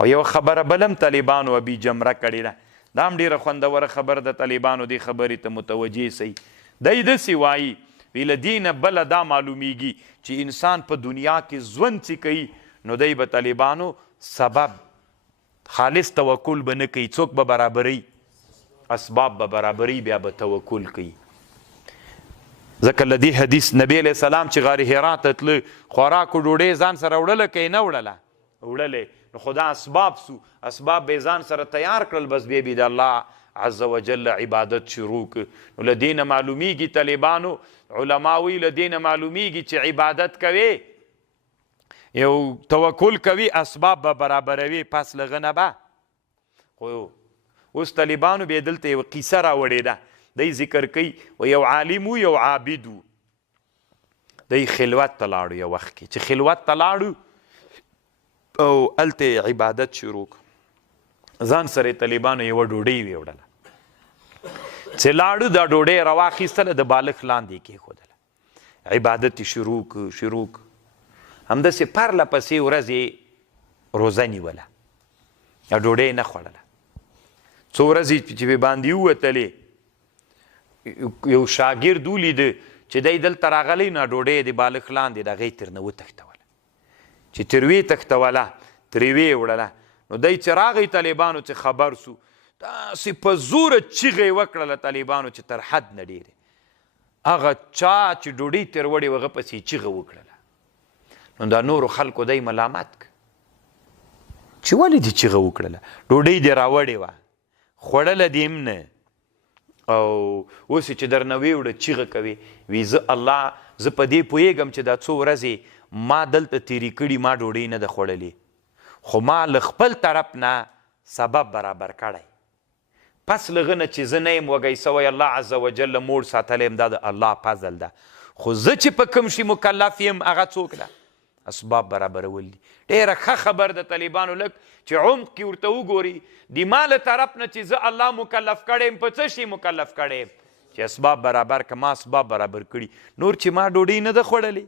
او یو خبره بلم طالبانو ابي جمره کړې ده، دا هم ډېره خوندوره خبر د طالبانو دې خبرې ته متوجه سئ. دی داسې وایي وی له دې نه بله دا معلومیږي چې انسان په دنیا کې ژوند چې کوي نو دی به طالبانو سبب خالص توکل به نه کوي، څوک به برابري اسباب به برابري، بیا به توکل کوي. ځکه له دې حدیث نبی علیه السلام چې غار حرا ته تله خوراک و ډوډۍ ځان سره وړله که یې نه وړله؟ وړلې. نو خو دا اسباب سو، اسباب به ځان سره تیار کړل، بس بیا به د الله عز وجل عبادت شروع کړ. نو له دې نه معلومیږي طالبانو علما وایي له دې نه معلومیږي چې عبادت کوي یو توکل کوي اسباب به برابروي، پس له هغه نه به. خو اوس طالبانو بیا دلته یو قیصه راوړې ده، دی ذکر کوي و یو عالم و یو عابد و، دی خلوت ته لاړو یو وخت کې، چې خلوت ته لاړو او هلته عبادت شروع کړو، ځان سره طالبانو یوه ډوډۍ ویوړله، چې لاړو دا ډوډۍ راواخیستله د بالښت لاندې کېښودله، عبادت یې شروع کړو. همداسې پرله پسې ورځې روزه نیوله، ډوډۍ نه خوړله. څو ورځې چې به باندې ووتلې یو شاګرد ولیده چې دی دلته راغلی نو ډوډۍ د بالښت لاندې د هغې ترنه وتښتوله، چې تر ویې تښتوله ترې ویې وړله. نو دی چې راغی طالبانو چې خبر سو، داسې په زوره چیغې وکړله طالبانو چې تر حد نه ډېرې. هغه چا چې ډوډۍ تر وړې و هغه پسې چیغه وکړله. نو دا نورو خلکو دی ملامت که چې ولې دې چیغه وکړله، ډوډۍ دې راوړې وه خوړله دې هم نه، او اوس چې درنه ویوړه چیغه کوي. وی زه الله زه په دې پوهېږم چې دا څو ورځې ما دلته تیرې کړي، ما ډوډۍ نه ده خوړلې، خو ما له خپل طرف نه سبب برابر کړی، پس له هغه نه چې زه نه یم وږی سوی، الله عز وجل موړ ساتلی یم، دا د الله فضل ده. خو زه چې په کوم شي مکلف یم هغه څوک ده؟ اسباب برابرول دي. ډېره ښه خبر د طالبانو لږ چې عمق کې ورته وګوري، د ما له طرف نه چې زه الله مکلف کړی یم، په څه شي مکلف کړی یم؟ چې اسباب برابر که ما اسباب برابر کړي، نور چې ما ډوډۍ نه ده خوړلې،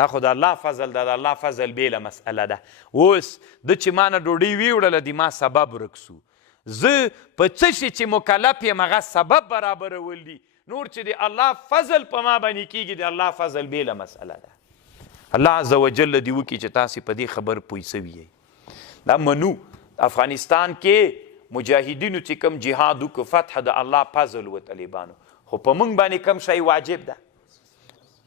دا خو د الله فضل ده، د الله فضل بېله مسئله ده. اوس ده چې ما نه ډوډۍ ویوړله د ما سبب ورک سو، زه په څه شي چې مکلف یم هغه سبب برابرول دي، نور چې د الله فضل په ما باندې کېږي د الله فضل بېله مسئله ده. الله عز وجل دې وکړي چې تاسې په دې خبر پوه سوي یئ. دا منو افغانستان کې مجاهدینو چې کوم جهاد وکړو، فتح د الله فضل و طالبانو، خو په موږ باندې کوم شی واجب ده؟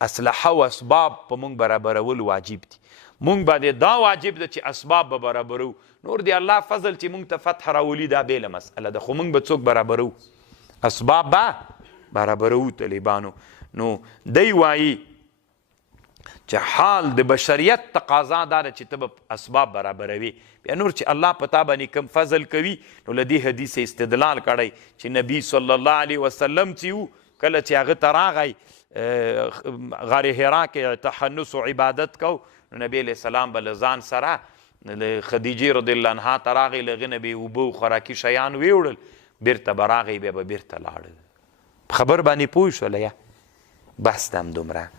اسلحه و اسباب په موږ برابرول واجب دي. موږ باندې دا واجب ده چې اسباب به برابرو، نور دی الله فضل چې موږ ته فتح راولي دا بېله مسئله ده، خو موږ به څوک برابرو؟ اسباب به برابرو طالبانو. نو دی وایي چې حال د بشریت تقاضا دا ده چې ته به اسباب برابروي، بیا نور چې الله په تا باندې کوم فضل کوي. نو له دې حدیث استدلال کړی چې نبی صلی الله علیه وسلم چې و کله چې هغه ته راغی غار حرا کې تحنس و عبادت کو، نو نبی علیه السلام به له ځان سره خدیجې رضی الله عنها ته راغی، له هغې نه به یې اوبه و خوراکي شیان ویوړل، بیرته به راغی، بیا به بیرته لاړل. خبر باندې پوه شوله یا؟ بس دم دومره.